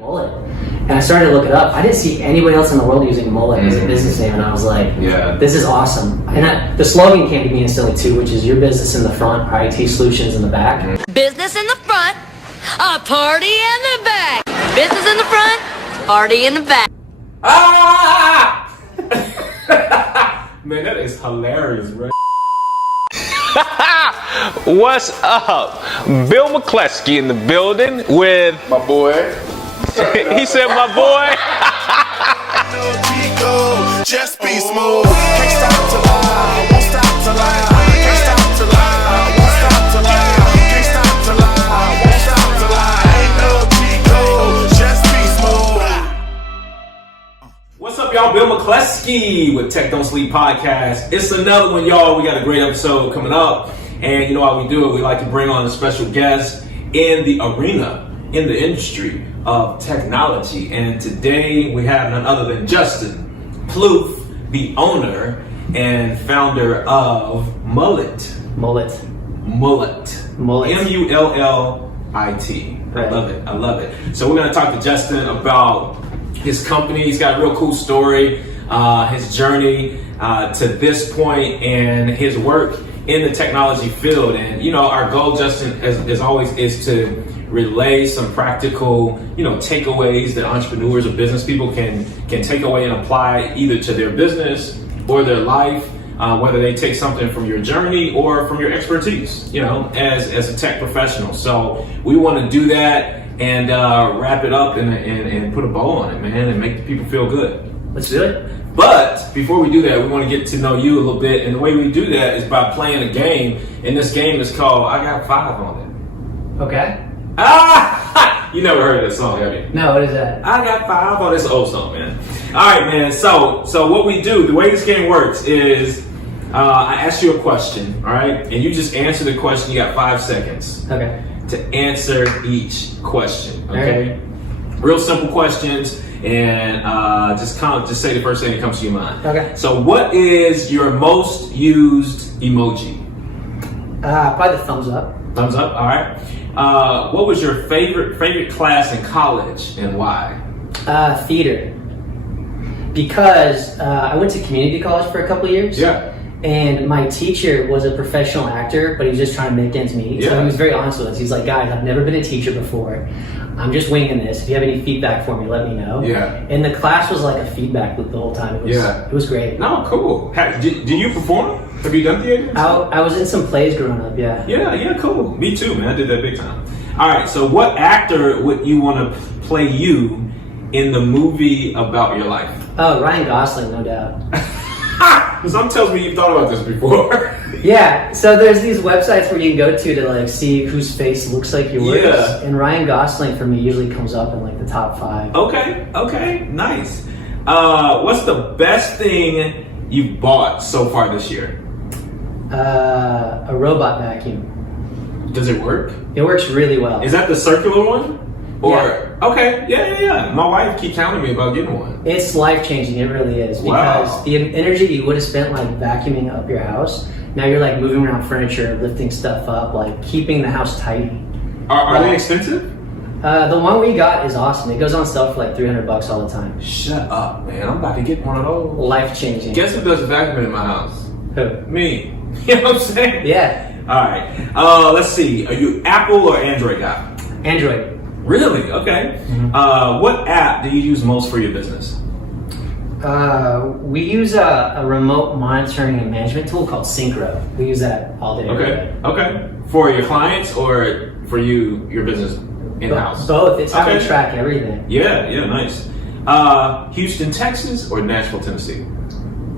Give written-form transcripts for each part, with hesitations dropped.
Mullet. And I started to look it up. I didn't see anybody else in the world using Mullet as a business name, and I was like, yeah, this is awesome. And the slogan came to me instantly too, which is your business in the front, our IT solutions in the back. Business in the front, a party in the back. Business in the front, party in the back. Ah! Man, that is hilarious, bro. What's up? Bill McCleskey in the building with my boy. He said my boy. Just be smooth. Can't stop to lie. Won't stop to lie. Can't stop to lie. Won't stop to lie. Can't stop to lie. Won't stop to lie. Ain't no Chico. Just be smooth. What's up, y'all? Bill McCleskey with TechDontSleep podcast. It's another one, y'all. We got a great episode coming up. And you know how we do it. We like to bring on a special guest in the arena, in the industry of technology. And today we have none other than Justin Ploof, the owner and founder of Mullet. Mullet. Mullet. M-U-L-L-I-T. Right. I love it. I love it. So we're going to talk to Justin about his company. He's got a real cool story, his journey to this point, and his work in the technology field. And you know, our goal, Justin, as always, is to relay some practical, takeaways that entrepreneurs or business people can take away and apply either to their business or their life, whether they take something from your journey or from your expertise, as a tech professional. So we want to do that and wrap it up and put a bow on it, man, and make the people feel good. Let's do it. But before we do that, we want to get to know you a little bit, and the way we do that is by playing a game. And this game is called I Got 5 on It. Okay. Ah! You never heard of that song, have you? No, what is that? I Got 5 on this old song, man. All right, man. So what we do, the way this game works is I ask you a question, all right, and you just answer the question. You got 5 seconds. Okay. To answer each question. Okay. Right. Real simple questions. And just say the first thing that comes to your mind. Okay. So what is your most used emoji? Probably the thumbs up. Thumbs up, all right. What was your favorite class in college and why? Theater. Because I went to community college for a couple of years. Yeah. And my teacher was a professional actor, but he was just trying to make ends meet. Yeah. So he was very honest with us. He's like, guys, I've never been a teacher before. I'm just winging this. If you have any feedback for me, let me know. Yeah. And the class was like a feedback loop the whole time. It was great. No, cool. Did you perform? Have you done theater? I was in some plays growing up, yeah. Yeah, cool. Me too, man. I did that big time. All right, so what actor would you want to play you in the movie about your life? Oh, Ryan Gosling, no doubt. Something tells me you've thought about this before. Yeah, so there's these websites where you can go to like see whose face looks like yours. Yeah. And Ryan Gosling for me usually comes up in like the top 5. Okay, nice. What's the best thing you've bought so far this year? A robot vacuum. Does it work? It works really well. Is that the circular one? Or Yeah. Okay, yeah. My wife keeps telling me about getting one. It's life-changing, it really is. Wow. Because the energy you would have spent like vacuuming up your house, now you're like moving around furniture, lifting stuff up, like keeping the house tidy. Are they expensive? The one we got is awesome. It goes on sale for like $300 all the time. Shut up, man. I'm about to get one of those. Life-changing. Guess who does the vacuuming in my house? Who? Me. You know what I'm saying? Yeah. All right. Let's see. Are you Apple or Android guy? Android. Really? Okay. Mm-hmm. What app do you use most for your business? We use a remote monitoring and management tool called SYNCRO. We use that all day. every day. Okay. For your clients or for your business in-house? Both. It's how we Okay. track everything. Yeah, nice. Houston, Texas or Nashville, Tennessee?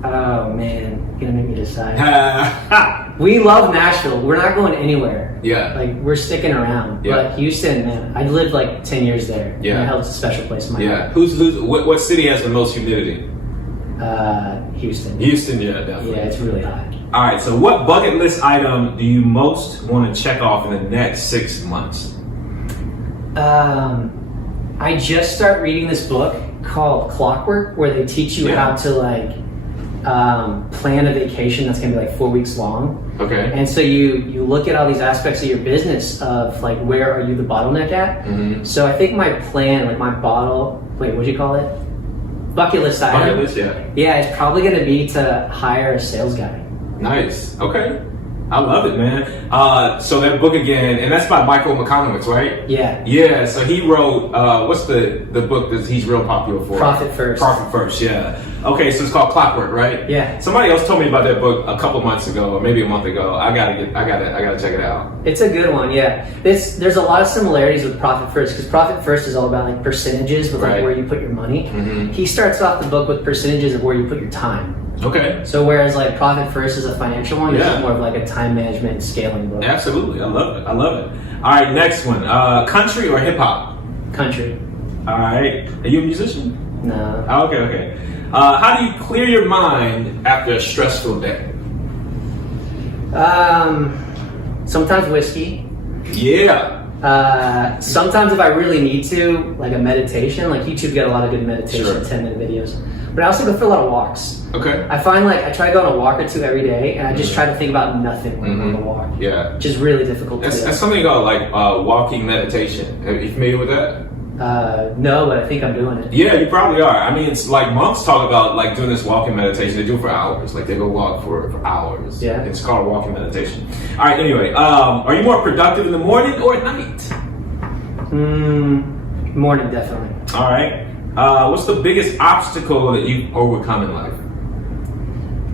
Oh man, you're gonna make me decide. Yeah. We love Nashville. We're not going anywhere. Yeah. Like we're sticking around. Yeah. But Houston, man, I lived like 10 years there. Yeah. And it's a special place in my heart. What city has the most humidity? Houston. Houston, yeah, definitely. Yeah, it's really hot. All right, so what bucket list item do you most want to check off in the next 6 months? I just started reading this book called Clockwork, where they teach you how to like plan a vacation that's gonna be like 4 weeks long. Okay. And so you look at all these aspects of your business of like, where are you the bottleneck at? So I think my plan, like my what'd you call it? Bucket list item. Bucket list, yeah. Yeah, it's probably gonna be to hire a sales guy. Nice. Okay. I love it, man. So that book again, and that's by Michael McConaughey, right? Yeah. Yeah. So he wrote, what's the book that he's real popular for? Profit First. Profit First, yeah. Okay, so it's called Clockwork, right? Yeah. Somebody else told me about that book a couple months ago, or maybe a month ago. I gotta check it out. It's a good one, yeah. There's a lot of similarities with Profit First, because Profit First is all about like percentages with like Right. where you put your money. He starts off the book with percentages of where you put your time. Okay. So whereas like Profit First is a financial one, this Yeah. is more of like a time management and scaling book. Absolutely. I love it. I love it. All right, next one. Country or hip hop? Country. All right. Are you a musician? No. Oh, okay. How do you clear your mind after a stressful day? Sometimes whiskey. Yeah. Sometimes if I really need to, like a meditation, like YouTube's got a lot of good meditation, Sure. 10-minute videos. But I also go for a lot of walks. Okay. I find like I try to go on a walk or two every day, and I just try to think about nothing when I'm on the walk. Yeah. Which is really difficult to do. That's something called like walking meditation. Are you familiar with that? No, but I think I'm doing it. Yeah, you probably are. I mean, it's like monks talk about like doing this walking meditation. They do it for hours. Like they go walk for hours. Yeah. It's called walking meditation. All right. Anyway, are you more productive in the morning or at night? Morning, definitely. All right. What's the biggest obstacle that you've overcome in life?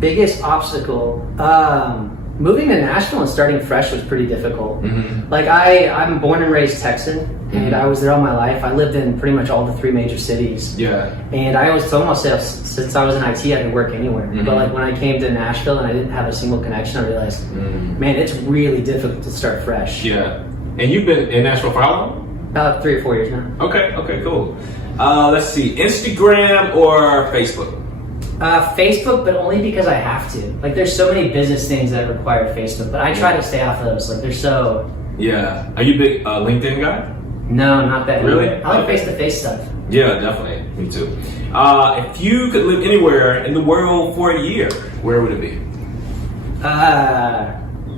Biggest obstacle, moving to Nashville and starting fresh was pretty difficult. Like I'm born and raised Texan, and I was there all my life. I lived in pretty much all the 3 major cities. Yeah. And I always told myself since I was in IT, I could work anywhere. But like when I came to Nashville and I didn't have a single connection, I realized, man, it's really difficult to start fresh. Yeah. And you've been in Nashville for how long? About 3 or 4 years now. Okay, cool. Let's see, Instagram or Facebook? Facebook, but only because I have to. Like there's so many business things that require Facebook, but I try to stay off of those. Like they're so... Yeah. Are you a big LinkedIn guy? No, not that. Really? I like face-to-face stuff. Yeah, definitely. Me too. If you could live anywhere in the world for a year, where would it be?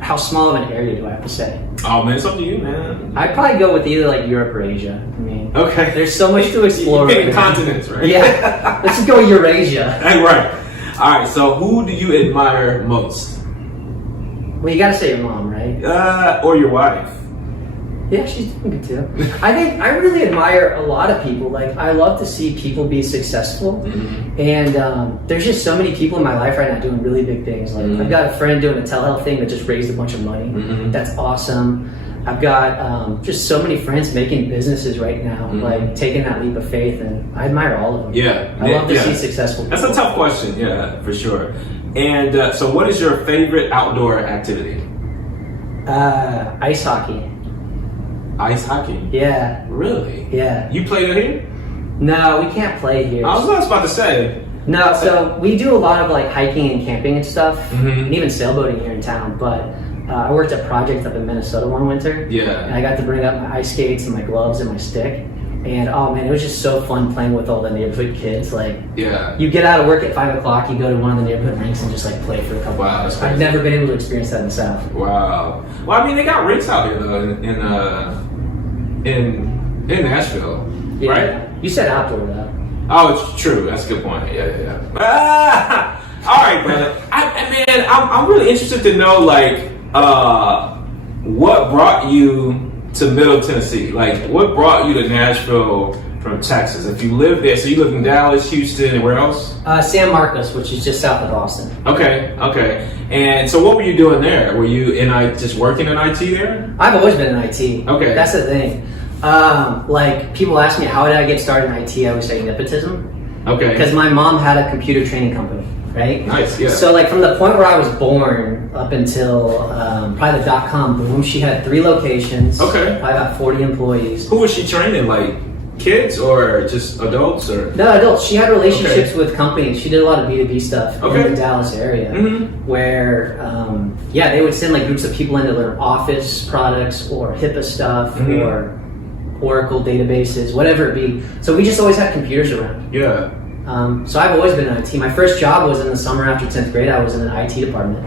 How small of an area do I have to say? Oh man, it's up to you, man. I'd probably go with either like Europe or Asia. I mean, Okay. there's so much to explore. You're picking right now. continents, right? Yeah, let's just go Eurasia. Right. All right. So, who do you admire most? Well, you gotta say your mom, right? Or your wife? Yeah, she's doing good too. I think I really admire a lot of people. Like I love to see people be successful, and there's just so many people in my life right now doing really big things. Like I've got a friend doing a telehealth thing that just raised a bunch of money. That's awesome. I've got just so many friends making businesses right now, like taking that leap of faith, and I admire all of them. Yeah, I love to see successful people. That's a tough question. Yeah, for sure. And so, what is your favorite outdoor activity? Ice hockey. Ice hockey. Yeah. Really? Yeah. You play it here? No, we can't play here. I was about to say. No, so we do a lot of like hiking and camping and stuff, and even sailboating here in town. But I worked at projects up in Minnesota one winter. Yeah. And I got to bring up my ice skates and my gloves and my stick. And oh man, it was just so fun playing with all the neighborhood kids. Like, Yeah. you get out of work at 5 o'clock, you go to one of the neighborhood rinks and just like play for a couple Wow, hours. that's I've crazy. never been able to experience that in the South. Wow. Well, I mean, they got rinks out here though in Nashville, Yeah. right? You said outdoor though. Oh, it's true. That's a good point. Yeah. All right, brother. I'm really interested to know, like, what brought you to Middle Tennessee? Like, what brought you to Nashville from Texas? If you live there, so you live in Dallas, Houston, and where else? San Marcos, which is just south of Austin. Okay. And so, what were you doing there? Were you just working in IT there? I've always been in IT. Okay. That's the thing. Like, people ask me, how did I get started in IT? I always say nepotism. Okay. Because my mom had a computer training company, right? Nice, yeah. So, like, from the point where I was born up until probably the dot-com boom, she had 3 locations. Okay. Probably about 40 employees. Who was she training? Like kids or just adults or? No, adults. She had relationships with companies. She did a lot of B2B stuff Okay. in the Dallas area, where, they would send like groups of people in to learn Office products or HIPAA stuff or Oracle databases, whatever it be. So we just always had computers around. Yeah. So I've always been in IT. My first job was in the summer after 10th grade. I was in an IT department.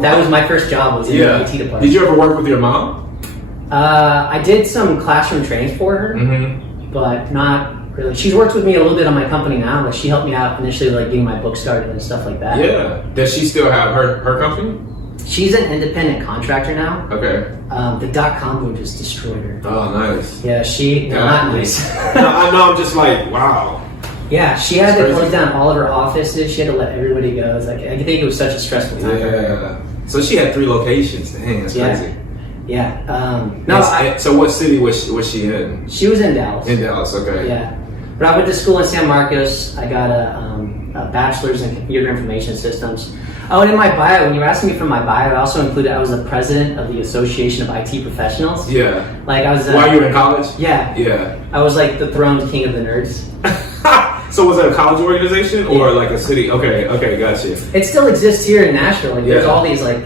That was my first job, was in the IT department. Did you ever work with your mom? I did some classroom trainings for her, but not really. She's worked with me a little bit on my company now. Like she helped me out initially, like getting my book started and stuff like that. Yeah. Does she still have her company? She's an independent contractor now. Okay. The .com boom just destroyed her. Oh, nice. Yeah, not nice. I know. I'm just like, wow. Yeah, she had to close down all of her offices. She had to let everybody go. It's like I think it was such a stressful time for her. So she had 3 locations. Dang, that's crazy. Yeah. So what city was she in? She was in Dallas. In Dallas, okay. Yeah. But I went to school in San Marcos. I got a bachelor's in computer information systems. Oh, and in my bio, when you were asking me for my bio, I also included I was the president of the Association of IT Professionals. Yeah. Like I was. While you were in college? Yeah. Yeah. I was like the throned king of the nerds. So was it a college organization or like a city? Okay, gotcha. It still exists here in Nashville. Like there's all these like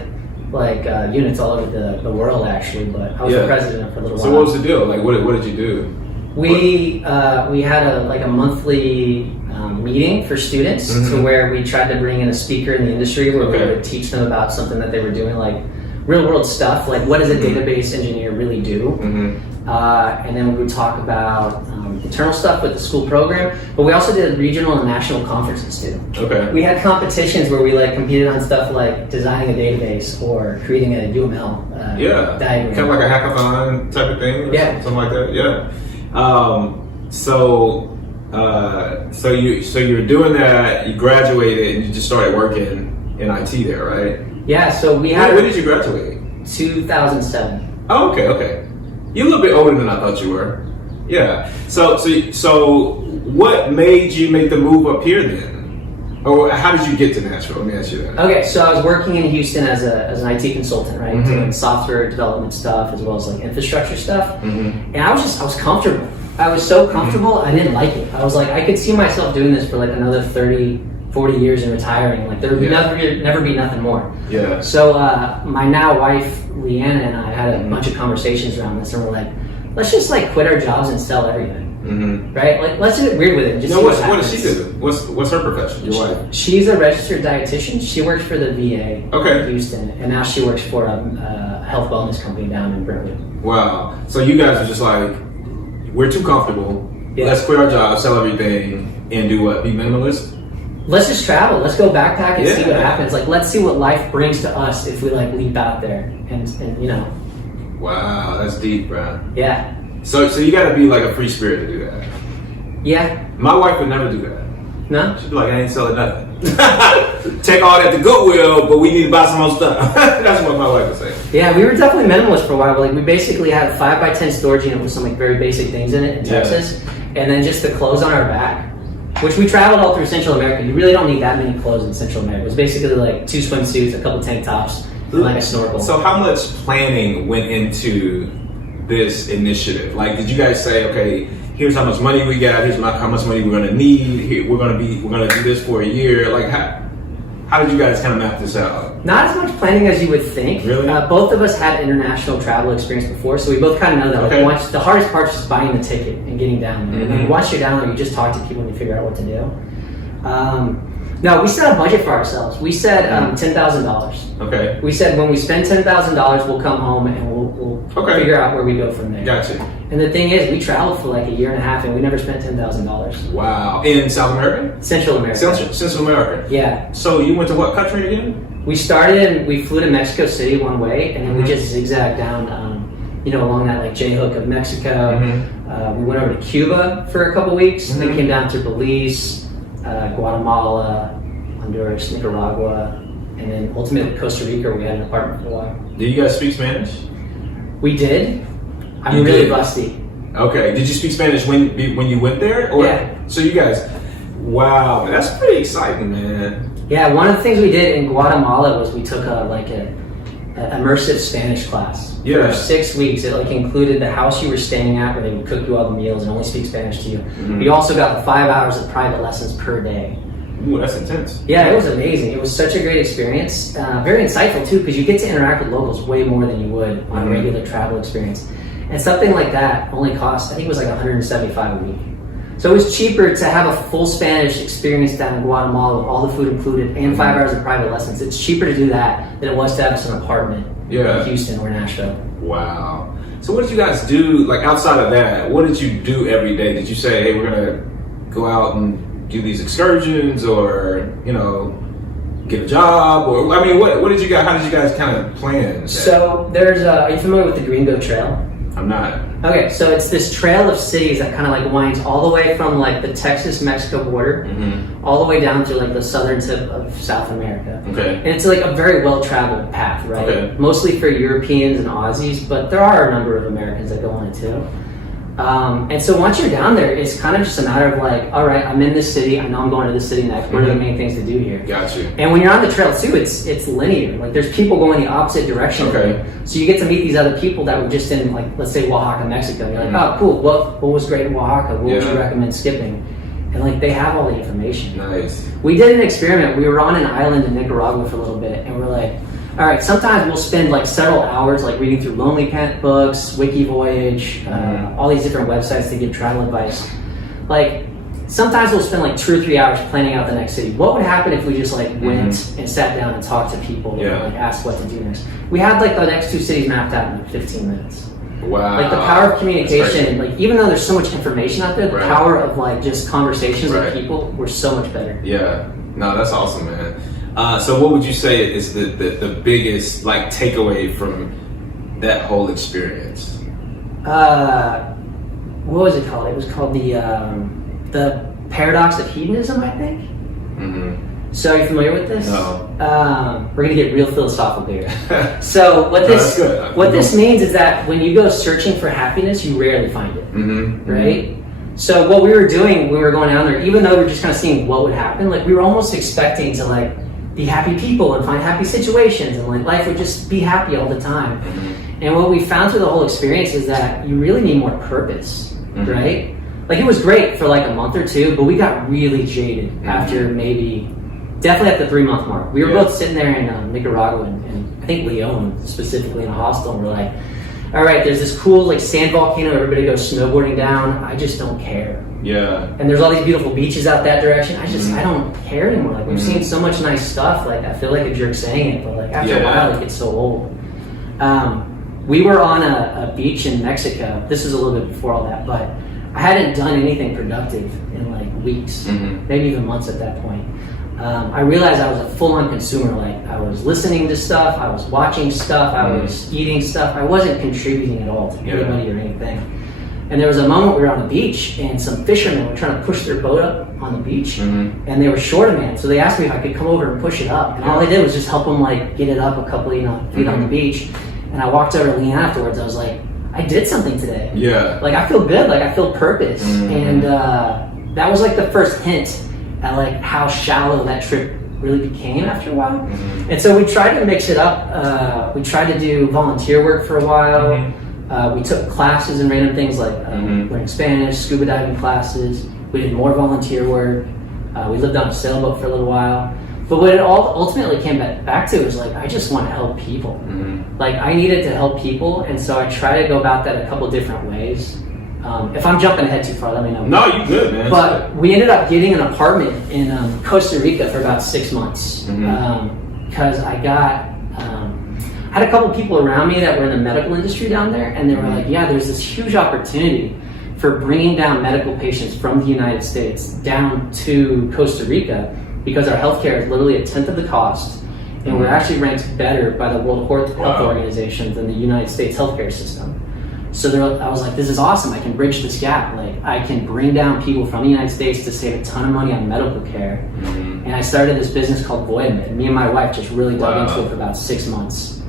units all over the world actually, but I was the president for a little while. So what was the deal? Like what did you do? We had a monthly meeting for students to where we tried to bring in a speaker in the industry where we would teach them about something that they were doing, like real world stuff, like what does a database engineer really do? And then we would talk about internal stuff with the school program, but we also did regional and national conferences too. Okay. We had competitions where we like competed on stuff like designing a database or creating a UML diagram. Kind of like a hackathon type of thing, or something like that. Yeah. So you were doing that. You graduated and you just started working in IT there, right? Yeah. So we had. When did you graduate? 2007. Oh, okay. You're a little bit older than I thought you were. Yeah. So what made you make the move up here then? Or how did you get to Nashville? Let me ask you that. Okay, so I was working in Houston as an IT consultant, right? Doing software development stuff as well as like infrastructure stuff. And I was comfortable. I was so comfortable, I didn't like it. I was like, I could see myself doing this for like another 30, 40 years and retiring. Like there would never be nothing more. Yeah. So my now wife, Leigh Anna, and I had a bunch of conversations around this, and we're like, let's just like quit our jobs and sell everything. Right? Like let's get weird with it. And just what does she do? What's her profession? Your wife? She's a registered dietitian. She works for the VA in Houston, and now she works for a health wellness company down in Brentwood. Wow. So you guys are just like, we're too comfortable. Yeah. Let's quit our jobs, sell everything, and do what? Be minimalist? Let's just travel. Let's go backpack and see what happens. Like, let's see what life brings to us if we like leap out there and you know. Wow, that's deep, bro. Yeah. So you got to be like a free spirit to do that. Yeah. My wife would never do that. No? She'd be like, I ain't selling nothing. Take all that to Goodwill, but we need to buy some more stuff. That's what my wife would say. Yeah, we were definitely minimalist for a while. Like, we basically had a 5x10 storage unit with some like very basic things in it in Texas, and then just the clothes on our back, which we traveled all through Central America. You really don't need that many clothes in Central America. It was basically like 2 swimsuits, a couple tank tops, and like a snorkel. So how much planning went into this initiative? Like, did you guys say, okay, here's how much money we got, here's how much money we're gonna need, here, we're gonna do this for a year? Like, how did you guys kind of map this out? Not as much planning as you would think. Really? Both of us had international travel experience before, so we both kind of know that. Like, the hardest part is just buying the ticket and getting down there. And once you're down there, you just talk to people and you figure out what to do. No, we set a budget for ourselves. We said $10,000. Okay. We said when we spend $10,000, we'll come home and we'll figure out where we go from there. Gotcha. And the thing is, we traveled for like a year and a half and we never spent $10,000. Wow. In South America? Central America. Central America. Yeah. So you went to what country again? We flew to Mexico City one way, and then we just zigzagged down, along that like J-hook of Mexico. We went over to Cuba for a couple weeks, and then came down to Belize, Guatemala, Honduras, Nicaragua, and then ultimately Costa Rica, where we had an apartment for a while. Did you guys speak Spanish? We did. I'm really rusty. Okay. Did you speak Spanish when you went there? Or, yeah. So you guys, wow, that's pretty exciting, man. Yeah, one of the things we did in Guatemala was we took a immersive Spanish class for 6 weeks. It like included the house you were staying at, where they would cook you all the meals and only speak Spanish to you. We also got the 5 hours of private lessons per day. Ooh, that's intense. Yeah, it was amazing. It was such a great experience. Very insightful too, because you get to interact with locals way more than you would on a regular travel experience. And something like that only cost, I think it was like $175 a week. So it was cheaper to have a full Spanish experience down in Guatemala with all the food included and 5 hours of private lessons. It's cheaper to do that than it was to have us an apartment in Houston or Nashville. Wow. So what did you guys do, like outside of that, what did you do every day? Did you say, hey, we're gonna go out and do these excursions, or, you know, get a job? Or, I mean, what did you guys, how did you guys kind of plan that? So there's, are you familiar with the Gringo Trail? I'm not. Okay, so it's this trail of cities that kind of like winds all the way from like the Texas-Mexico border all the way down to like the southern tip of South America. Okay. And it's like a very well-traveled path, right? Okay. Mostly for Europeans and Aussies, but there are a number of Americans that go on it too. And so once you're down there, it's kind of just a matter of like, all right, I'm in this city, I know I'm going to this city next. What are the main things to do here? Got you. And when you're on the trail too, it's linear. Like there's people going the opposite direction. Okay. So you get to meet these other people that were just in, like, let's say Oaxaca, Mexico. You're like, oh, cool. What was great in Oaxaca? What would you recommend skipping? And like they have all the information. Nice. We did an experiment. We were on an island in Nicaragua for a little bit, and we're like, all right, sometimes we'll spend like several hours like reading through Lonely Pant books, Wiki Voyage, all these different websites to give travel advice. Like sometimes we'll spend like 2 or 3 hours planning out the next city. What would happen if we just like went and sat down and talked to people and like asked what to do next? We had like the next 2 cities mapped out in like 15 minutes. Wow. Like the power of communication, like even though there's so much information out there, the power of like just conversations with people were so much better. Yeah. No, that's awesome, man. So what would you say is the biggest like takeaway from that whole experience? What was it called? It was called the paradox of hedonism, I think. So are you familiar with this? No. We're gonna get real philosophical here. So what this means is that when you go searching for happiness, you rarely find it, right? So what we were doing when we were going down there, even though we were just kind of seeing what would happen, like we were almost expecting to like be happy people and find happy situations, and like life would just be happy all the time. And what we found through the whole experience is that you really need more purpose, right? Like it was great for like a month or two, but we got really jaded after definitely at the 3-month mark. We were both sitting there in Nicaragua and I think Leon specifically in a hostel, and we're like, all right, there's this cool like sand volcano, everybody goes snowboarding down. I just don't care. Yeah. And there's all these beautiful beaches out that direction. I don't care anymore. Like we've seen so much nice stuff. Like I feel like a jerk saying it, but like after a while it gets so old. We were on a beach in Mexico. This is a little bit before all that, but I hadn't done anything productive in like weeks, maybe even months at that point. I realized I was a full-on consumer. Like I was listening to stuff, I was watching stuff, I was eating stuff. I wasn't contributing at all to anybody or anything. And there was a moment we were on the beach and some fishermen were trying to push their boat up on the beach, and they were short a man. So they asked me if I could come over and push it up. And all I did was just help them like get it up a couple, feet on the beach. And I walked over to Leigh Anna afterwards. I was like, I did something today. Yeah. Like I feel good. Like I feel purpose. And that was like the first hint at like how shallow that trip really became after a while. And so we tried to mix it up. We tried to do volunteer work for a while. We took classes and random things like learning Spanish, scuba diving classes. We did more volunteer work. We lived on a sailboat for a little while. But what it all ultimately came back to is like, I just want to help people. Like I needed to help people, and so I try to go about that a couple different ways. If I'm jumping ahead too far, let me know. No, you good, man. But we ended up getting an apartment in Costa Rica for about 6 months because I had a couple people around me that were in the medical industry down there, and they were like, yeah, there's this huge opportunity for bringing down medical patients from the United States down to Costa Rica because our healthcare is literally 1/10 of the cost, and we're actually ranked better by the World Health Organization than the United States healthcare system. So I was like, this is awesome. I can bridge this gap. Like I can bring down people from the United States to save a ton of money on medical care. And I started this business called Voyamed. Me and my wife just really dug into it for about 6 months.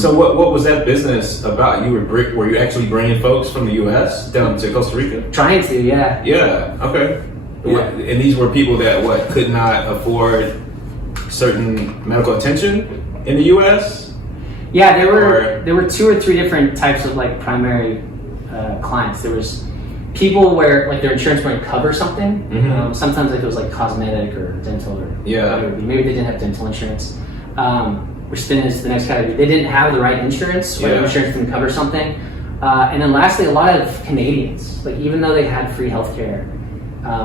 So what was that business about? Were you actually bringing folks from the U.S. down to Costa Rica? Trying to, yeah. Yeah. Okay. Yeah. And these were people that could not afford certain medical attention in the U.S. Yeah, there were 2 or 3 different types of like primary clients. There was people where like their insurance wouldn't cover something. Sometimes like it was like cosmetic or dental or whatever. Maybe they didn't have dental insurance. We're spinning into the next category. They didn't have the right insurance, or the insurance didn't cover something. And then lastly, a lot of Canadians, like even though they had free healthcare,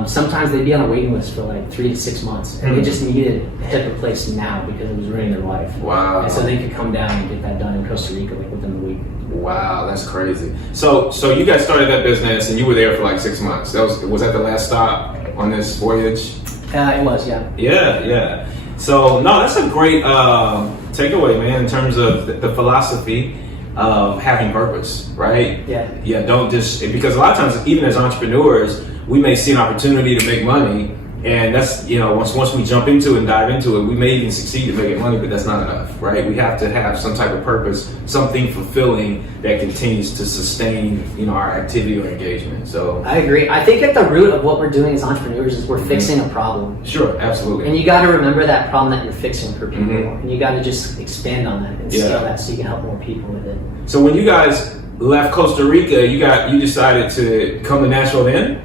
sometimes they'd be on a waiting list for like 3 to 6 months, and they just needed a hip replaced now because it was ruining their life. Wow. And so they could come down and get that done in Costa Rica like within the week. Wow, that's crazy. So you guys started that business and you were there for like 6 months. Was that the last stop on this voyage? It was, yeah. Yeah. So no, that's a great takeaway, man, in terms of the philosophy of having purpose, right? Yeah. Don't just, because a lot of times, even as entrepreneurs, we may see an opportunity to make money, and that's, once we jump into it and dive into it, we may even succeed in making money, but that's not enough, right? We have to have some type of purpose, something fulfilling that continues to sustain, our activity or engagement. So I agree. I think at the root of what we're doing as entrepreneurs is we're fixing a problem. Sure, absolutely. And you got to remember that problem that you're fixing for people, and you got to just expand on that and scale that so you can help more people with it. So when you guys left Costa Rica, you decided to come to Nashville then?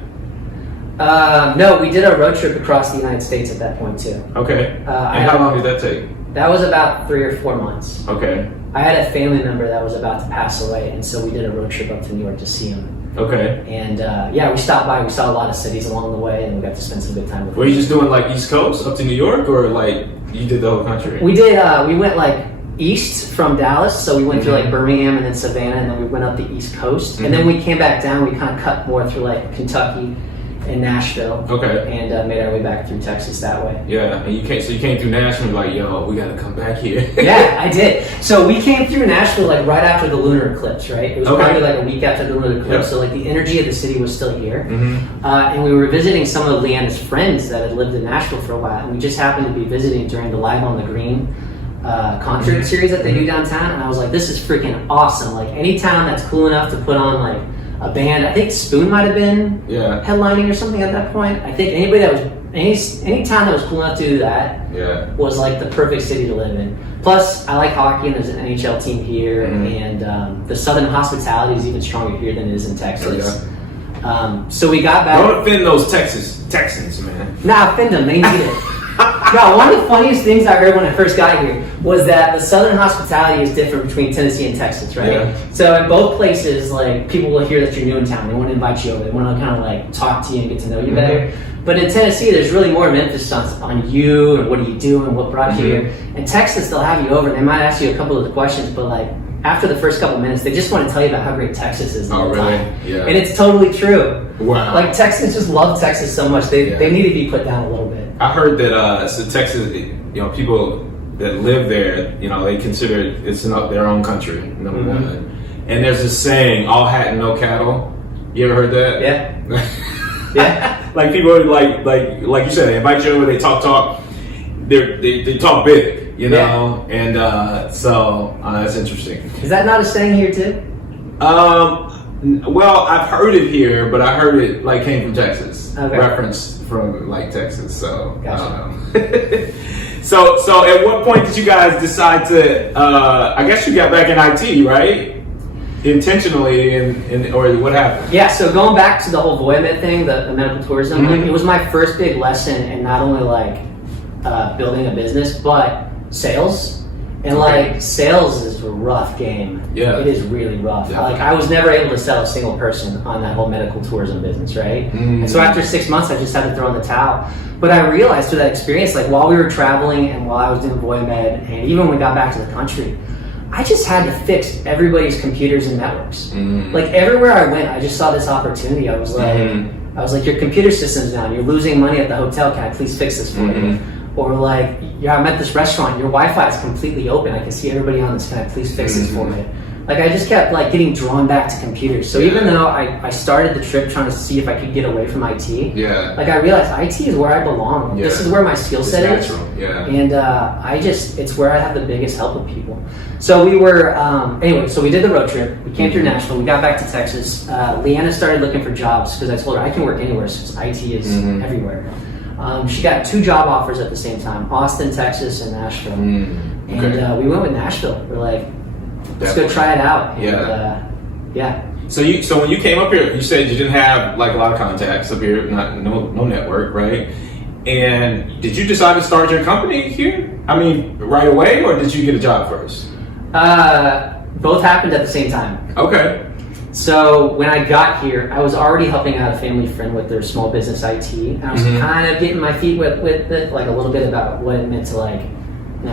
No, we did a road trip across the United States at that point too. Okay. And how long did that take? That was about 3 or 4 months. Okay. I had a family member that was about to pass away, and so we did a road trip up to New York to see him. Okay. And we stopped by. We saw a lot of cities along the way, and we got to spend some good time with him. Were you just doing like East Coast up to New York, or like you did the whole country? We did. We went like east from Dallas, so we went through like Birmingham and then Savannah, and then we went up the East Coast, and then we came back down. We kind of cut more through like Kentucky and Nashville. Okay. And made our way back through Texas that way. Yeah, and you came through Nashville like, yo, we gotta come back here. Yeah, I did. So we came through Nashville like right after the lunar eclipse, right? It was probably like a week after the lunar eclipse, so like the energy of the city was still here. And we were visiting some of Leigh Anna's friends that had lived in Nashville for a while, and we just happened to be visiting during the Live on the Green concert series that they do downtown, and I was like, this is freaking awesome. Like any town that's cool enough to put on like a band, I think Spoon might have been headlining or something at that point. I think anybody that was any town that was cool enough to do that was like the perfect city to live in. Plus, I like hockey, and there's an NHL team here, and the Southern hospitality is even stronger here than it is in Texas. So we got back. Don't offend those Texans, man. Nah, offend them. They need it. No, one of the funniest things I heard when I first got here was that the Southern hospitality is different between Tennessee and Texas, right? Yeah. So in both places, like people will hear that you're new in town, they want to invite you over, they want to kind of like talk to you and get to know you better. But in Tennessee, there's really more of an emphasis on you and what are you doing, what brought you here. In Texas, they'll have you over and they might ask you a couple of the questions, but like after the first couple minutes, they just want to tell you about how great Texas is all the time. Yeah. And it's totally true. Wow. Like Texans just love Texas so much, they need to be put down a little bit. I heard that so Texas, people that live there, they consider it's not their own country, number one. And there's this saying, all hat and no cattle. You ever heard that? Yeah. Yeah. Like people are like you said, they invite you over, they talk. They talk big, know, and so that's interesting. Is that not a saying here too? Well, I've heard it here, but I heard it like came from Texas, reference from like Texas. So gotcha. I don't know. So at what point did you guys decide to? I guess you got back in IT, right? Intentionally, or what happened? Yeah. So going back to the whole Voyamed thing, the medical tourism, like, it was my first big lesson in not only like building a business, but sales. And like sales is a rough game. Yeah, it is really rough. Yeah. Like I was never able to sell a single person on that whole medical tourism business, right? And so after 6 months, I just had to throw in the towel. But I realized through that experience, like while we were traveling and while I was doing Voyamed, and even when we got back to the country, I just had to fix everybody's computers and networks. Like everywhere I went, I just saw this opportunity. I was like, your computer system's down. You're losing money at the hotel. Can I please fix this for you? Or like, I'm at this restaurant, your Wi-Fi is completely open. I can see everybody on this. Can I please fix this for me? Like I just kept like getting drawn back to computers. So even though I started the trip trying to see if I could get away from IT, like I realized IT is where I belong. This is where my skill set is. And it's where I have the biggest help with people. So we were, anyway, so we did the road trip. We came through Nashville. We got back to Texas. Leigh Anna started looking for jobs because I told her I can work anywhere since IT is everywhere. She got 2 job offers at the same time, Austin, Texas, and Nashville. And we went with Nashville. We're like, let's go try it out. And, So when you came up here, you said you didn't have like a lot of contacts up here, no network, right? And did you decide to start your company here? I mean, right away, or did you get a job first? Both happened at the same time. Okay. So when I got here, I was already helping out a family friend with their small business IT, and I was kind of getting my feet wet with it, like a little bit about what it meant to like,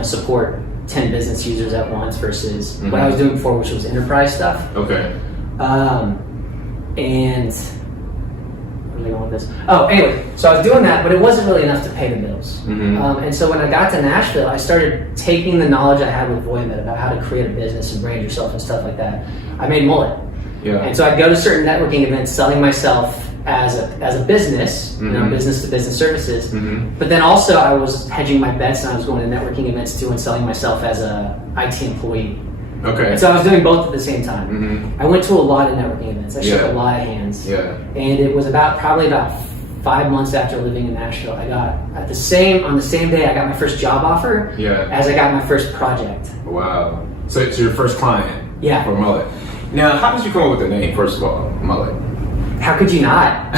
support 10 business users at once versus what I was doing before, which was enterprise stuff. Okay. And where was I going with this? Oh, anyway, so I was doing that, but it wasn't really enough to pay the bills. And so when I got to Nashville, I started taking the knowledge I had with VoidMed about how to create a business and brand yourself and stuff like that. I made Mullet. Yeah. And so I'd go to certain networking events selling myself as a business, business to business services. But then also I was hedging my bets and I was going to networking events too and selling myself as a IT employee. Okay. And so I was doing both at the same time. I went to a lot of networking events. I shook a lot of hands. Yeah. And it was probably about 5 months after living in Nashville, I got on the same day I got my first job offer. As I got my first project. Wow. So it's your first client. Yeah. For Mullet. Now, how did you come up with the name? First of all, Mullet. How could you not?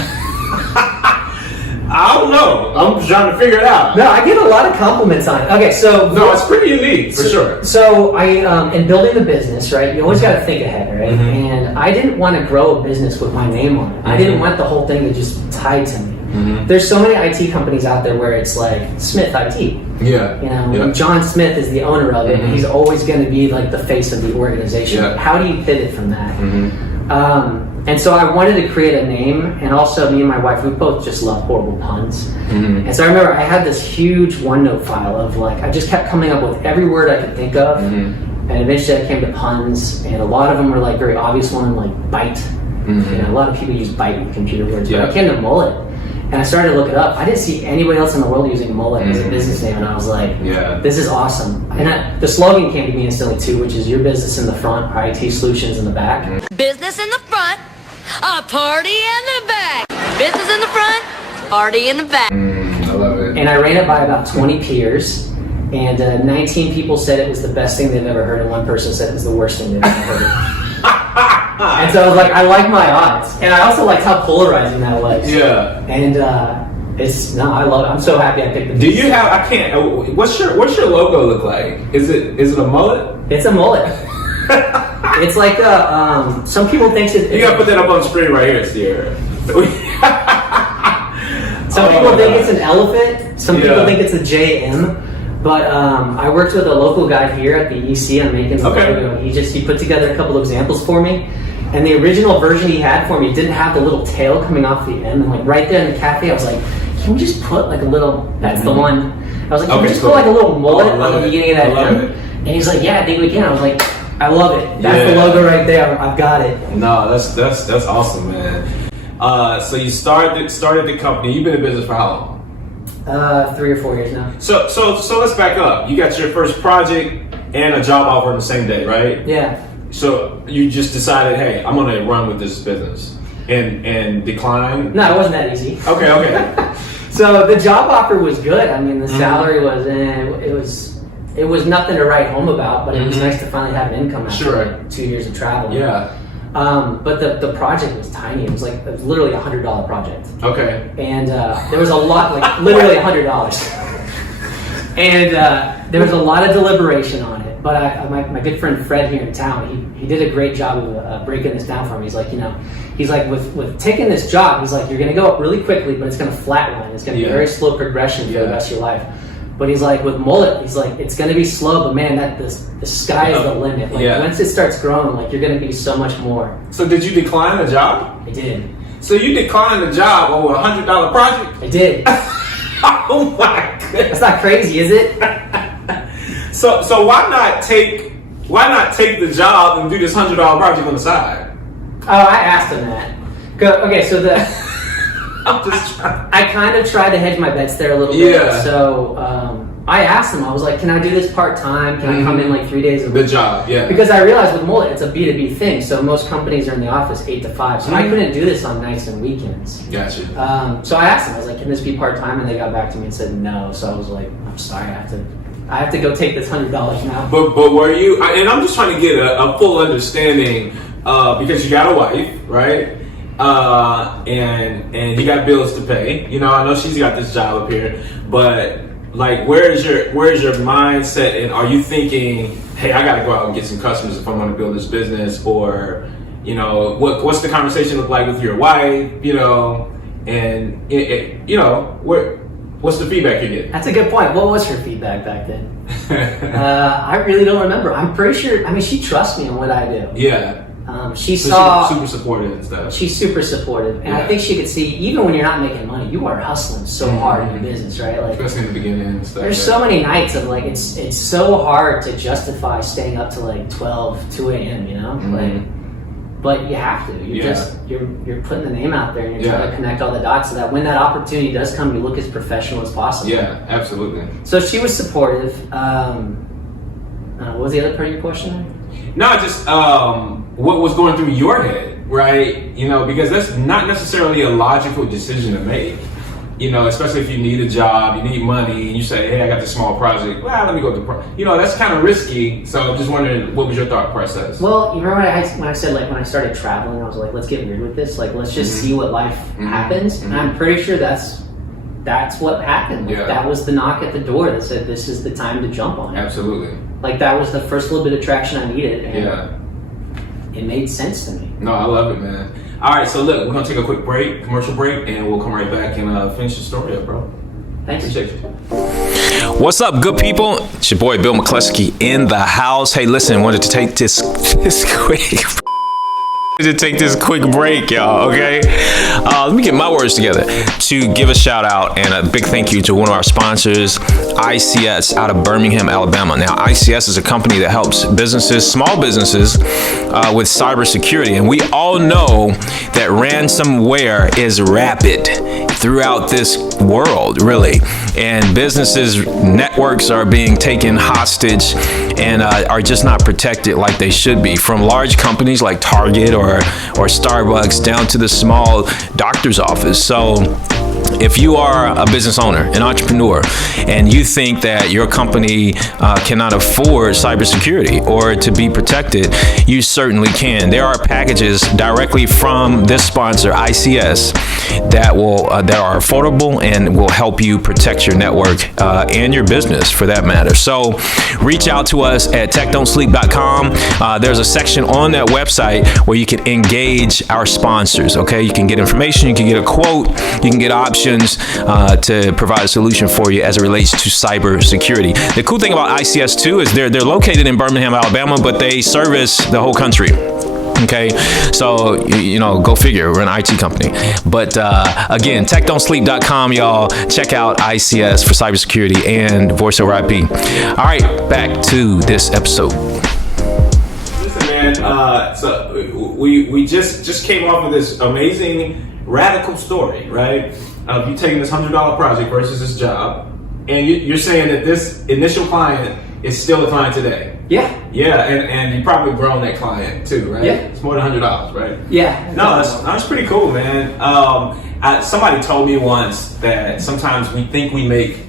I don't know. I'm trying to figure it out. No, I get a lot of compliments on it. Okay, so no, it's pretty unique for sure. So I, in building the business, right? You always got to think ahead, right? And I didn't want to grow a business with my name on it. I didn't want the whole thing to just be tied to me. There's so many IT companies out there where it's like Smith IT. Yeah. You know, and John Smith is the owner of it, and he's always going to be like the face of the organization. Yeah. How do you pivot from that? And so I wanted to create a name, and also me and my wife, we both just love horrible puns. And so I remember I had this huge OneNote file of like, I just kept coming up with every word I could think of, and eventually I came to puns, and a lot of them were like very obvious one, like bite. You know, a lot of people use bite in computer words, but I came to mullet, and I started to look it up. I didn't see anybody else in the world using mullet as a business name, and I was like, this is awesome. And the slogan came to me instantly too, which is your business in the front, our IT solutions in the back. Business in the front, a party in the back. Business in the front, party in the back. I love it. And I ran it by about 20 peers, and 19 people said it was the best thing they've ever heard, and one person said it was the worst thing they've ever heard. And so I was like, I like my odds, and I also liked how polarizing that was. Yeah. And I love it. I'm so happy I picked the. Do you have? I can't. What's your logo look like? Is it a mullet? It's a mullet. It's like a. Some people think it's. You gotta put that up on the screen right here, Steer. Some people think it's an elephant. Some people think it's a JM. But I worked with a local guy here at the EC on making the logo, and he put together a couple of examples for me. And the original version he had for me didn't have the little tail coming off the end. And like right there in the cafe, I was like, can we just put like a little, that's the one. I was like, can we just put like a little mullet on the beginning of that M? And he's like, yeah, I think we can. I was like, I love it. That's the logo right there. I've got it. No, that's awesome, man. So you started the company. You've been in business for how long? 3 or 4 years now. So let's back up. You got your first project and a job offer on the same day, right? Yeah. So you just decided, hey, I'm gonna run with this business and decline? No, it wasn't that easy. Okay. So the job offer was good. I mean, the salary was, it was nothing to write home about, but it was nice to finally have an income after like 2 years of travel. Yeah. But the project was tiny. It was literally $100 project. Okay. And there was a lot, like literally $100. And there was a lot of deliberation on it. But my good friend Fred here in town, he did a great job of breaking this down for me. He's like, with taking this job, he's like, you're going to go up really quickly, but it's going to flatline. It's going to be a very slow progression for the rest of your life. But he's like, with mullet, he's like, it's going to be slow, but man, the sky is the limit. Like once it starts growing, like you're going to be so much more. So did you decline the job? I did. So you declined the job over a $100 project? I did. Oh my goodness. That's not crazy, is it? So why not take the job and do this $100 project on the side? Oh, I asked him that. Okay, so I'm just trying. I kind of tried to hedge my bets there a little bit. Yeah. So I asked him, I was like, can I do this part-time? Can I come in like 3 days a week? The job, yeah. Because I realized with mullet, it's a B2B thing. So most companies are in the office 8 to 5. So I couldn't do this on nights and weekends. Gotcha. So I asked him, I was like, can this be part-time? And they got back to me and said no. So I was like, I'm sorry, I have to go take this $100 now. But were you, and I'm just trying to get a full understanding, because you got a wife, right? And you got bills to pay. You know, I know she's got this job up here, but like, where's your mindset? And are you thinking, hey, I got to go out and get some customers if I'm going to build this business, or you know, what's the conversation look like with your wife, you know, and you know, what's the feedback you get? That's a good point. What was her feedback back then? I really don't remember. I'm pretty sure. I mean, she trusts me on what I do. Yeah. She's super supportive and stuff. She's super supportive, and I think she could see even when you're not making money, you are hustling so hard in your business, right? Like, especially in the beginning and stuff. There's so many nights of like it's so hard to justify staying up to like 2 a.m. You know, like, but you have to. You're putting the name out there, and you're trying to connect all the dots so that when that opportunity does come, you look as professional as possible. Yeah, absolutely. So she was supportive. What was the other part of your question? No, just what was going through your head, right? You know, because that's not necessarily a logical decision to make. You know, especially if you need a job, you need money, and you say, "Hey, I got this small project. Well, let me go to you know, that's kind of risky." So, I'm just wondering, what was your thought process? Well, you remember when I said, like, when I started traveling, I was like, "Let's get weird with this. Like, let's just see what life happens." And I'm pretty sure that's what happened. Like, that was the knock at the door that said, "This is the time to jump on it." Absolutely. Like, that was the first little bit of traction I needed. And it made sense to me. No, I love it, man. All right, so look, we're gonna take a quick break, commercial break, and we'll come right back and finish the story up, bro. Thanks. Appreciate you. What's up, good people? It's your boy Bill McCleskey in the house. Hey, listen, wanted to take this quick break, y'all, okay? Let me get my words together to give a shout out and a big thank you to one of our sponsors, ICS, out of Birmingham, Alabama. Now, ICS is a company that helps businesses, small businesses, with cybersecurity. And we all know that ransomware is rapid throughout this world, really. And businesses, networks are being taken hostage and are just not protected like they should be, from large companies like Target or Starbucks down to the small doctor's office. So if you are a business owner, an entrepreneur, and you think that your company cannot afford cybersecurity or to be protected, you certainly can. There are packages directly from this sponsor, ICS, that are affordable and will help you protect your network and your business, for that matter. So reach out to us at TechDontSleep.com. There's a section on that website where you can engage our sponsors. Okay, you can get information, you can get a quote, you can get options to provide a solution for you as it relates to cybersecurity. The cool thing about ICS too is they're located in Birmingham, Alabama, but they service the whole country. Okay, so you know, go figure, we're an IT company. But again, TechDontSleep.com, y'all. Check out ICS for cybersecurity and voice over IP. All right, back to this episode. Listen, man. So we just came off of this amazing radical story, right? Of you taking this $100 project versus this job, and you're saying that this initial client is still a client today. Yeah. Yeah, and you probably grown that client too, right? Yeah. It's more than $100, right? Yeah. No, that's pretty cool, man. Somebody told me once that sometimes we think we make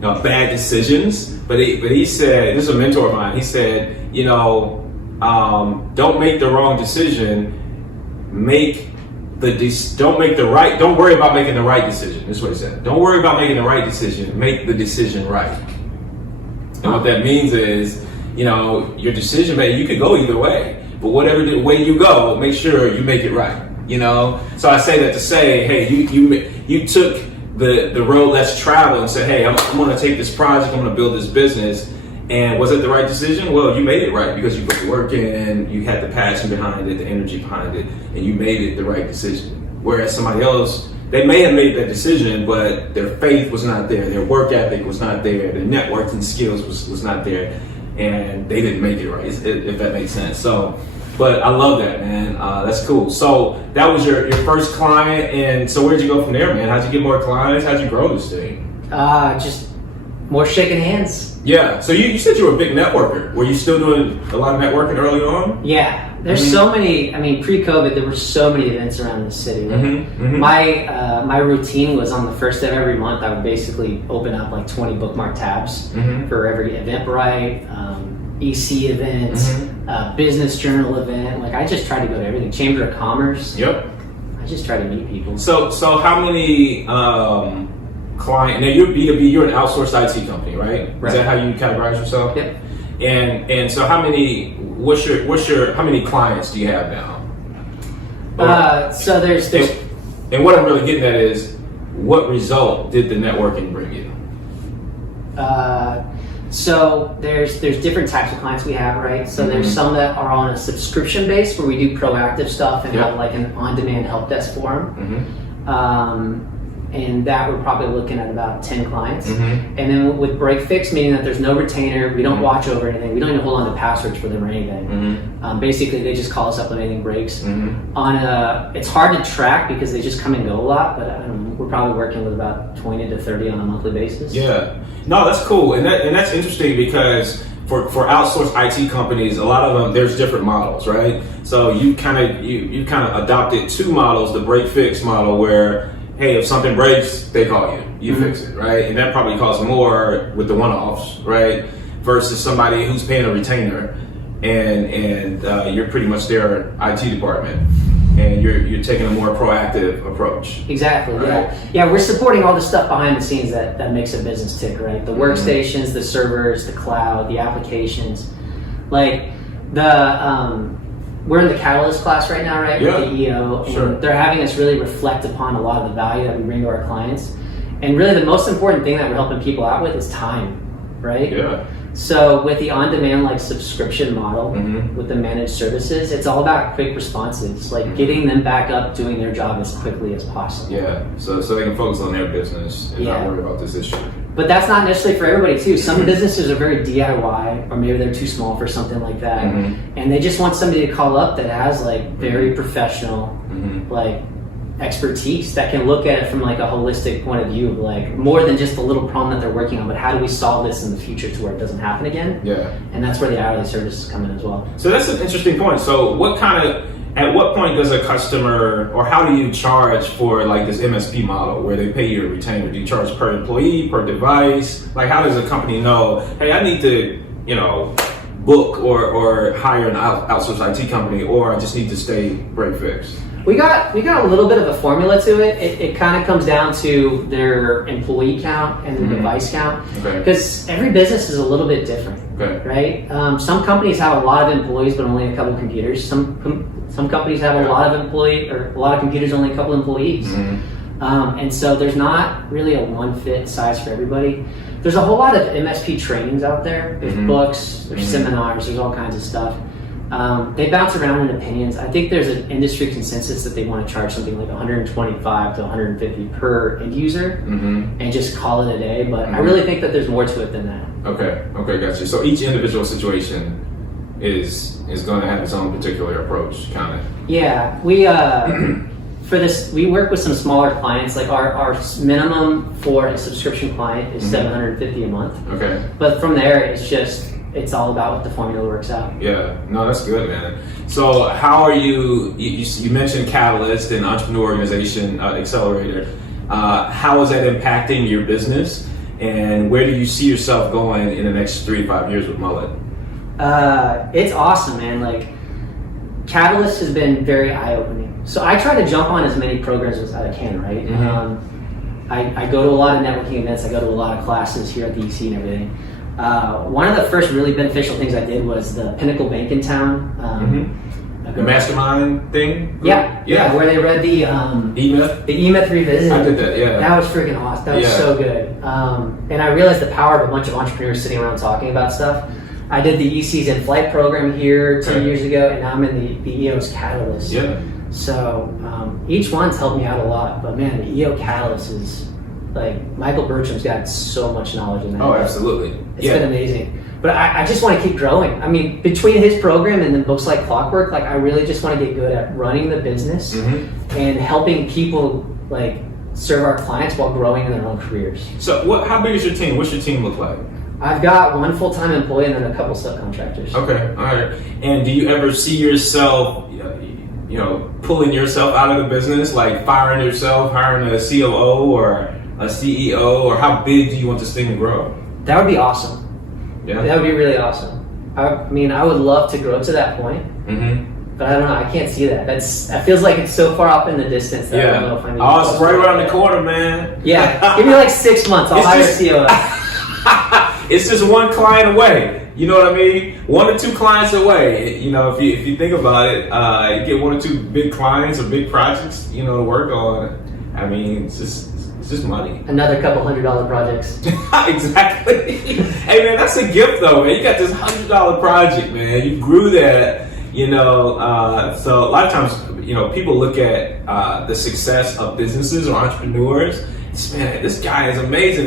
bad decisions, but he said, this is a mentor of mine, he said, don't make the wrong decision, don't worry about making the right decision. That's what he said. Don't worry about making the right decision, make the decision right. And what that means is, your decision, man, you could go either way, but whatever the way you go, make sure you make it right. So I say that to say, hey, you took the road less traveled and said, hey, I'm going to take this project, I'm going to build this business. And was it the right decision? Well, you made it right because you put the work in, you had the passion behind it, the energy behind it, and you made it the right decision. Whereas somebody else, they may have made that decision, but their faith was not there, their work ethic was not there, their networking skills was not there, and they didn't make it right, if that makes sense. So, but I love that, man. That's cool. So that was your first client, and so where'd you go from there, man? How'd you get more clients? How'd you grow this thing? Just more shaking hands. Yeah. So you said you were a big networker. Were you still doing a lot of networking early on? Yeah. There's so many. Pre-COVID, there were so many events around the city. My routine was on the first of every month, I would basically open up like 20 bookmark tabs for every Eventbrite, EC event, Business Journal event. Like I just try to go to everything. Chamber of Commerce. Yep. I just try to meet people. So how many client? Now you're B2B. You're an outsourced IT company, right? Is that how you categorize yourself? Yep. And so how many? How many clients do you have now? So there's and what I'm really getting at is, what result did the networking bring you? So there's different types of clients we have, right? So there's some that are on a subscription base where we do proactive stuff and have like an on-demand help desk for them. And that we're probably looking at about 10 clients. And then with break fix, meaning that there's no retainer, we don't watch over anything, we don't even hold on to passwords for them or anything. Basically, they just call us up when anything breaks. It's hard to track because they just come and go a lot, but we're probably working with about 20 to 30 on a monthly basis. Yeah, no, that's cool, and that's interesting because for outsourced IT companies, a lot of them, there's different models, right? So you kind of adopted two models: the break fix model, where hey, if something breaks, they call you, you fix it, right? And that probably costs more with the one-offs, right? Versus somebody who's paying a retainer, and you're pretty much their IT department, and you're taking a more proactive approach. Exactly. Right? Yeah. We're supporting all the stuff behind the scenes that makes a business tick, right? The workstations, the servers, the cloud, the applications, like we're in the Catalyst class right now, right? Yeah. With the EO, and they're having us really reflect upon a lot of the value that we bring to our clients. And really the most important thing that we're helping people out with is time, right? Yeah. So with the on-demand like subscription model, with the managed services, it's all about quick responses, like getting them back up doing their job as quickly as possible. Yeah, so they can focus on their business and not worry about this issue. But that's not necessarily for everybody too. Some businesses are very DIY, or maybe they're too small for something like that, and they just want somebody to call up that has like very professional, like expertise that can look at it from like a holistic point of view, like more than just the little problem that they're working on, but how do we solve this in the future to where it doesn't happen again? Yeah. And that's where the hourly services come in as well. So that's an interesting point. So at what point does a customer, or how do you charge for like this MSP model where they pay you a retainer? Do you charge per employee, per device? Like how does a company know, hey, I need to, book or hire an outsourced IT company, or I just need to stay break fix? We got a little bit of a formula to it. It kind of comes down to their employee count and their device count, because every business is a little bit different, right? Some companies have a lot of employees but only a couple computers. Some companies have a lot of computers, only a couple employees. And so there's not really a one fit size for everybody. There's a whole lot of MSP trainings out there. There's books, there's seminars, there's all kinds of stuff. They bounce around in opinions. I think there's an industry consensus that they want to charge something like $125 to $150 per end user and just call it a day. But I really think that there's more to it than that. Okay, gotcha. So each individual situation is going to have its own particular approach, kind of. Yeah, we for this we work with some smaller clients. Like our minimum for a subscription client is $750 a month. Okay. But from there, it's all about what the formula works out. Yeah, no, that's good, man. So how are you mentioned Catalyst and Entrepreneur Organization Accelerator. How is that impacting your business? And where do you see yourself going in the next 3 to 5 years with Mullet? It's awesome, man. Like, Catalyst has been very eye-opening. So I try to jump on as many programs as I can, right? I go to a lot of networking events. I go to a lot of classes here at the EC and everything. One of the first really beneficial things I did was the Pinnacle Bank in town. The mastermind thing? Yeah, where they read the E-Myth Revisited. I did that, yeah. That was freaking awesome. That was so good. And I realized the power of a bunch of entrepreneurs sitting around talking about stuff. I did the EC's in Flight program here 2 years ago, and now I'm in the EO's Catalyst. Yeah. So each one's helped me out a lot, but man, the EO Catalyst is like, Michael Bertram's got so much knowledge in that. Oh, absolutely. It's been amazing. But I just want to keep growing. I mean, between his program and then books like Clockwork, like I really just want to get good at running the business and helping people like serve our clients while growing in their own careers. So how big is your team? What's your team look like? I've got one full-time employee and then a couple subcontractors. Okay, all right. And do you ever see yourself, pulling yourself out of the business, like firing yourself, hiring a COO or a CEO, or how big do you want this thing to grow? That would be awesome. Yeah, that would be really awesome. I mean, I would love to grow to that point, but I don't know. I can't see that. That feels like it's so far up in the distance that I don't know if I need. It's right around the corner, man. Yeah, give me like 6 months. I'll hire a COO. It's just one client away. You know what I mean? 1 or 2 clients away. You know, if you think about it, you get 1 or 2 big clients or big projects, you know, to work on. I mean, it's just money. Another couple $100 projects. Exactly. Hey man, that's a gift though, man. You got this $100 project, man. You grew that, you know. So a lot of times, you know, people look at the success of businesses or entrepreneurs. Man, this guy is amazing.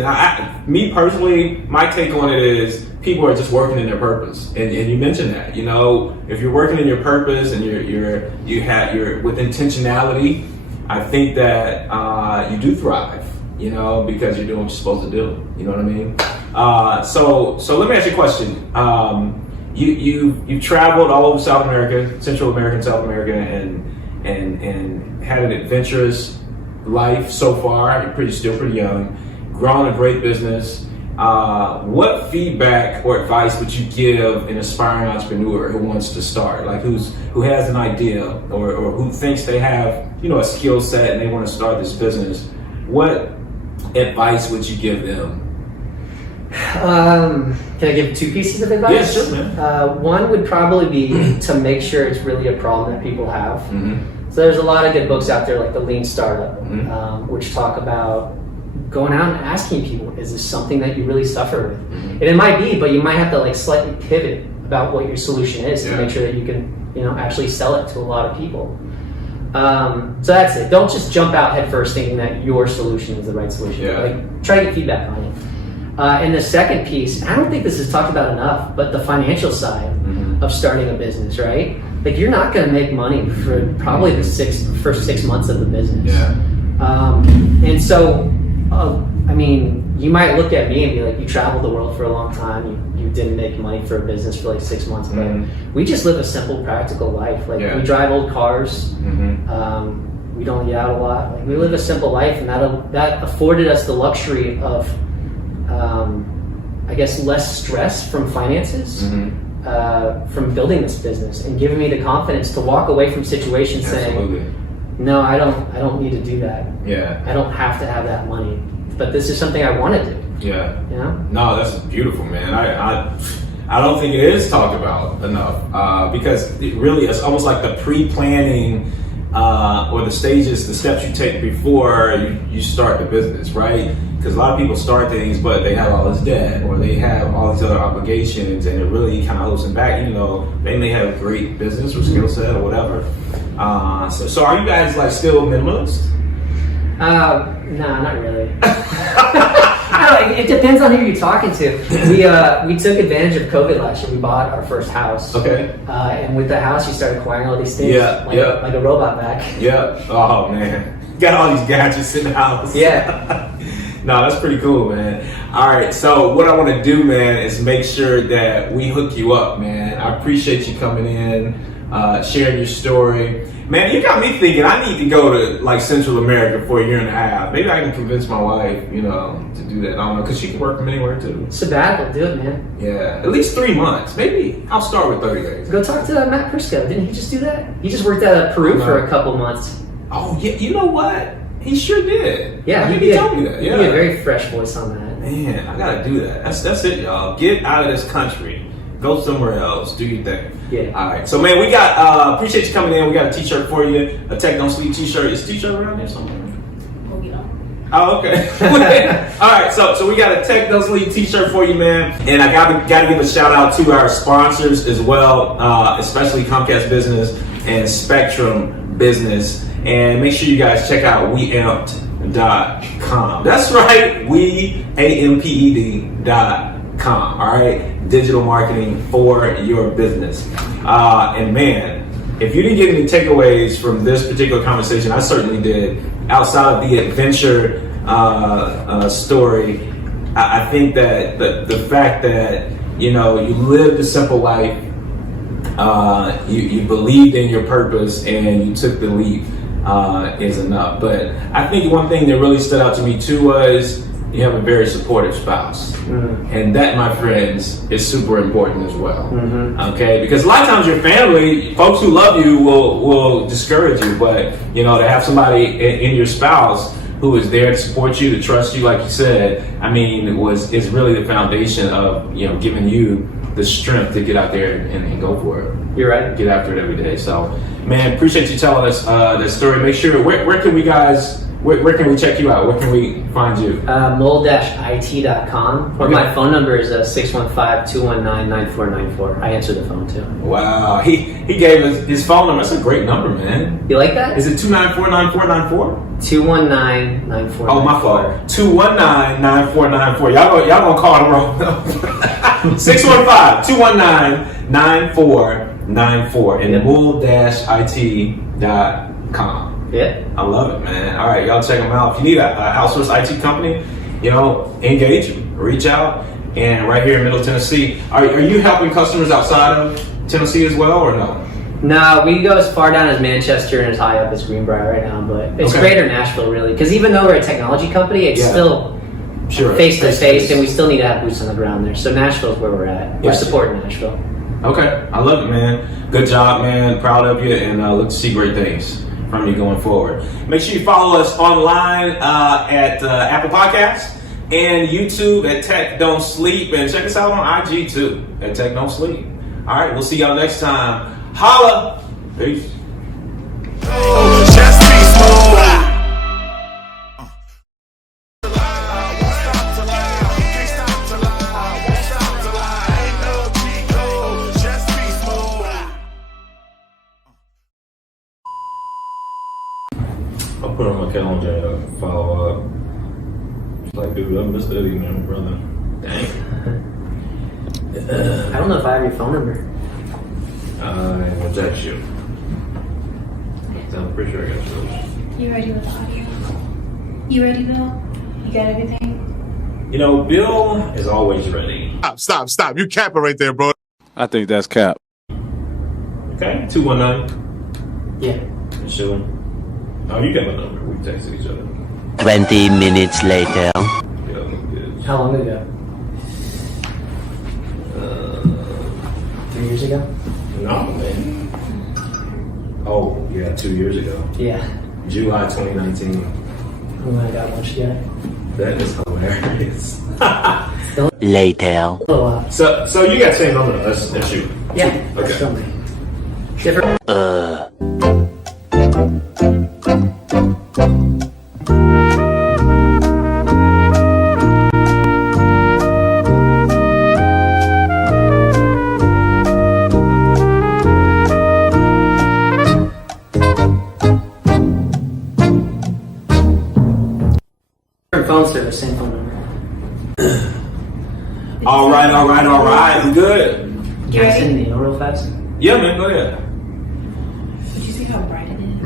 Me personally, my take on it is people are just working in their purpose, and you mentioned that. You know, if you're working in your purpose and you're with intentionality, I think that you do thrive. You know, because you're doing what you're supposed to do. You know what I mean? So let me ask you a question. You've traveled all over South America, Central America, and South America, and had an adventurous life so far. You're still pretty young, grown a great business. What feedback or advice would you give an aspiring entrepreneur who wants to start, like who has an idea or who thinks they have, you know, a skill set and they want to start this business? What advice would you give them? Can I give 2 pieces of advice? Yes, sure, man. One would probably be to make sure it's really a problem that people have. Mm-hmm. So there's a lot of good books out there like the Lean Startup, Mm-hmm. which talk about going out and asking people, is this something that you really suffer with? Mm-hmm. And it might be, but you might have to like slightly pivot about what your solution is to Yeah. make sure that you can, you know, actually sell it to a lot of people. So that's it. Don't just jump out head first thinking that your solution is the right solution. Yeah. Like, try to get feedback on it. And the second piece, I don't think this is talked about enough, but the financial side of starting a business, right? Like, you're not going to make money for probably the first 6 months of the business. Yeah. And so, I mean, you might look at me and be like, you traveled the world for a long time, you didn't make money for a business for like 6 months, but we just live a simple, practical life. Like, we drive old cars, we don't get out a lot. Like, we live a simple life, and that afforded us the luxury of, I guess, less stress from finances, from building this business, and giving me the confidence to walk away from situations saying, no, I don't need to do that. Yeah. I don't have to have that money, but this is something I want to do. Yeah. You know? No, that's beautiful, man. I don't think it is talked about enough because it really is almost like the pre-planning or the stages, the steps you take before you start the business, right? Because a lot of people start things, but they have all this debt or they have all these other obligations, and it really kind of holds them back. You know, they may have a great business or skill set or whatever. So are you guys like still minimalists? No, not really. I don't know, it depends on who you're talking to. We took advantage of COVID last year. We bought our first house. Okay. And with the house, you start acquiring all these things. Like a robot vac. Yeah. Oh man, got all these gadgets in the house. Yeah. No, that's pretty cool, man. All right, so what I want to do, man, is make sure that we hook you up, man. I appreciate you coming in, sharing your story. Man, you got me thinking I need to go to like Central America for a year and a half. Maybe I can convince my wife, you know, to do that. I don't know, because she can work from anywhere too. Sabbatical, do it, man. Yeah, at least 3 months. Maybe I'll start with 30 days. Go talk to Matt Prisco. Didn't he just do that? He just worked out of Peru for a couple months. Oh, yeah, you know what? He sure did. Yeah, he told me that. Yeah, he had a very fresh voice on that. Man, I gotta do that. That's it, y'all. Get out of this country. Go somewhere else. Do your thing. Yeah. All right. So, man, we got. Appreciate you coming in. We got a T-shirt for you. A TechDontSleep T-shirt. Is T-shirt around here somewhere? Oh, okay. All right. So we got a TechDontSleep T-shirt for you, man. And I gotta give a shout out to our sponsors as well, especially Comcast Business and Spectrum Business. And make sure you guys check out weamped.com. That's right, weamped.com. All right, digital marketing for your business. And man, if you didn't get any takeaways from this particular conversation, I certainly did. Outside of the adventure story, I think that the fact that you lived a simple life, you believed in your purpose, and you took the leap. Is enough. But I think one thing that really stood out to me too was you have a very supportive spouse. And that, my friends, is super important as well. Okay, because a lot of times your family, folks who love you will discourage you, but to have somebody in your spouse who is there to support you, to trust you, like you said, I mean, is really the foundation of, you know, giving you the strength to get out there and go for it. You're right. Get after it every day. So, man, appreciate you telling us that story. Make sure, where can we check you out? Where can we find you? Mull-IT.com. Or Okay. my phone number is 615-219-9494. I answer the phone too. Wow, he gave us his phone number. That's a great number, man. You like that? Is it 294-9494? 219-9494. Oh, my fault. 219-9494. Y'all gonna call the wrong number. 615-219-9494 and mull-it.com. Yeah. I love it, man. All right, y'all check them out. If you need an outsourced IT company, you know, engage them, reach out. And right here in Middle Tennessee, are you helping customers outside of Tennessee as well, or no? No, we go as far down as Manchester and as high up as Greenbrier right now, but it's Okay. greater Nashville really, because even though we're a technology company, it's Yeah. still Sure. face to face, and we still need to have boots on the ground there. So Nashville's where we're at. We're Yes. supporting Nashville. Okay, I love it, man. Good job, man. Proud of you, and look to see great things from you going forward. Make sure you follow us online at Apple Podcasts and YouTube at TechDontSleep, and check us out on IG too at TechDontSleep. All right, we'll see y'all next time. Holla! Peace. Just be smooth. I'll put on my calendar and follow up. It's like, dude, I missed that email, brother. Dang. I don't know if I have your phone number. I'm gonna text you. I'm pretty sure I got yours. You ready with the audio? You ready, Bill? You got everything? You know, Bill is always ready. Stop. You capping right there, bro. I think that's cap. Okay, 219. Yeah. You sure? Oh, you got my number. We texted each other. 20 minutes later. Yeah, good. How long ago? 3 years ago? No, man. Oh, yeah, 2 years ago. Yeah. July 2019. We might have got lunch yet. That is hilarious. Later. A little while. So you got the same number. Let's shoot. Yeah. Okay. Still me. Different. Phone service, same phone number. All right. We good. Can I send an email real fast? Yeah, man. Go ahead. Did you see how bright it is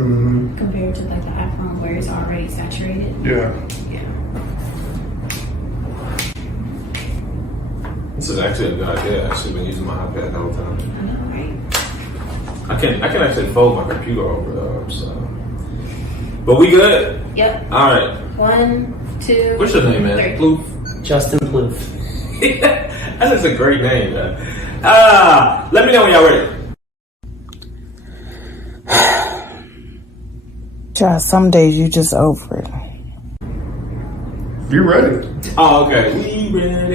compared to like the iPhone where it's already saturated? Yeah. Yeah. This is actually a good idea. I've actually been using my iPad the whole time. I know, right? I can actually fold my computer over, so. But we good. Yep. All right. 1, 2. What's your name, man? 3. Ploof. Justin Ploof. That is a great name, man. Let me know when y'all ready. Josh, some days you just over it. You ready? Oh, okay. We ready.